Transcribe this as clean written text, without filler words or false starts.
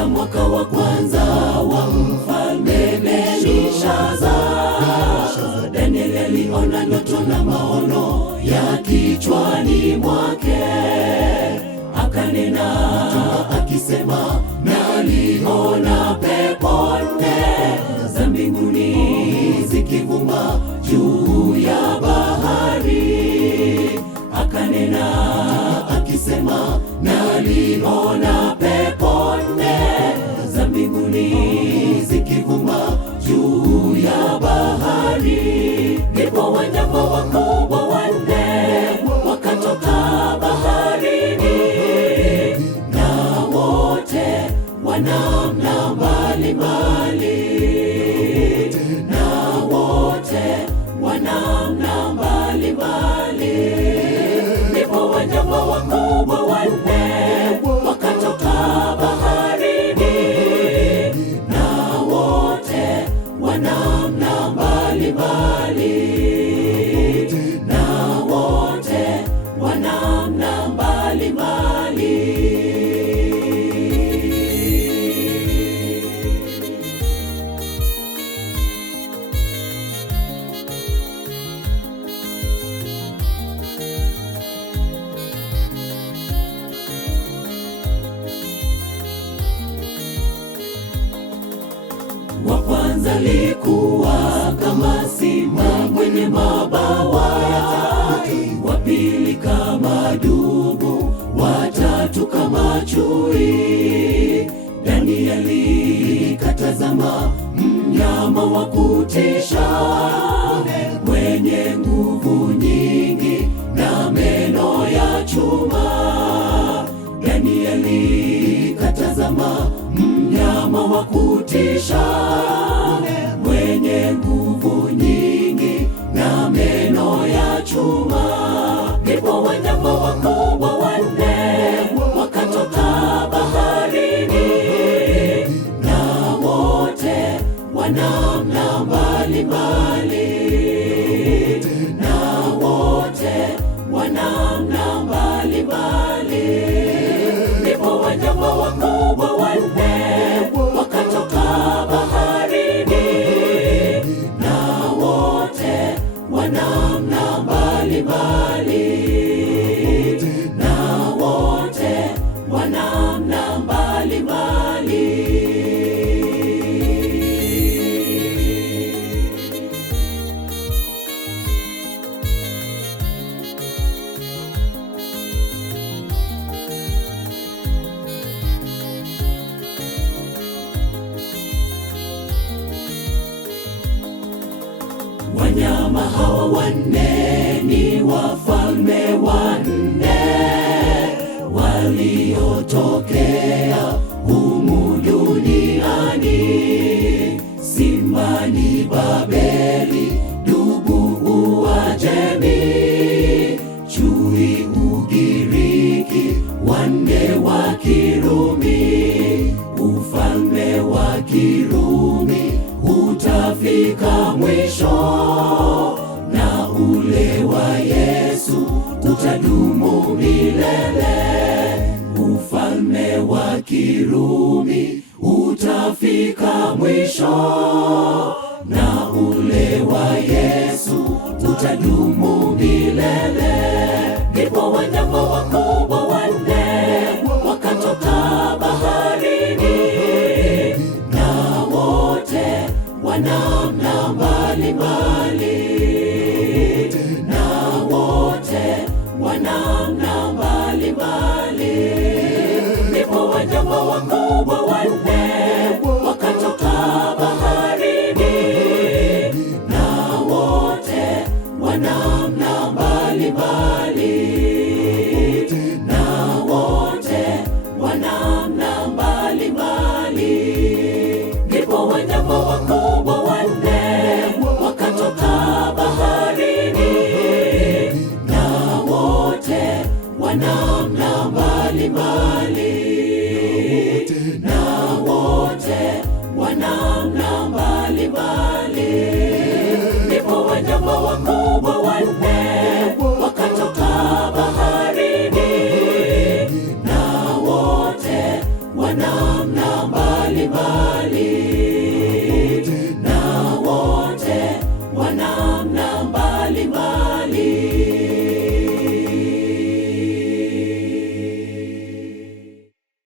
Katika mwaka wa kwanza wa mfalme Belishaza, Danieli aliona ndoto na maono ya kichwani mwake. Akanena akisema, naliona pepo nne za mbinguni zikivuma juu ya bahari. Akanena akisema, naliona pepo nne za mbinguni zikivuma juu ya bahari. Ndipo wanyama wakubwa wanne wakatoka baharini, na wote wanamna mbalimbali, na wote wanamna mbalimbali. Ndipo wanyama wakubwa wanne wakatoka baharini, na wote wanamna mbalimbali, na wote wanamna mbalimbali. Wa kwanza alikuwa kama simba mwenye mabawa, wa pili kama dubu, wa tatu kama chui. Danieli katazama mnyama wa kutisha, mwenye nguvu nyingi na meno ya chuma. Danieli katazama mnyama wa kutisha, mwenye nguvu nyingi na meno ya chuma. Ndipo wanyama wakubwa wanne wakatoka baharini, na wote wanamna mbalimbali, na wote wanamna mbalimbali. Ndipo wanyama wakubwa wanne wakatoka baharini, na wote wanamna mbalimbali, na wote wanamna mbalimbali. Wanyama hawa wanne ni wafalme wanne waliotokea humu duniani. Simba ni Babeli, dubu Uajemi, chui Ugiriki, wanne wa Kirumi. Ufalme wa Kirumi utafika mwisho, na ule wa Yesu utadumu milele. Ufalme wa Kirumi utafika mwisho, na ule wa Yesu utadumu milele. Ndipo wanyama wakubwa wanne wakatoka baharini, na wote wanamna mbalimbali,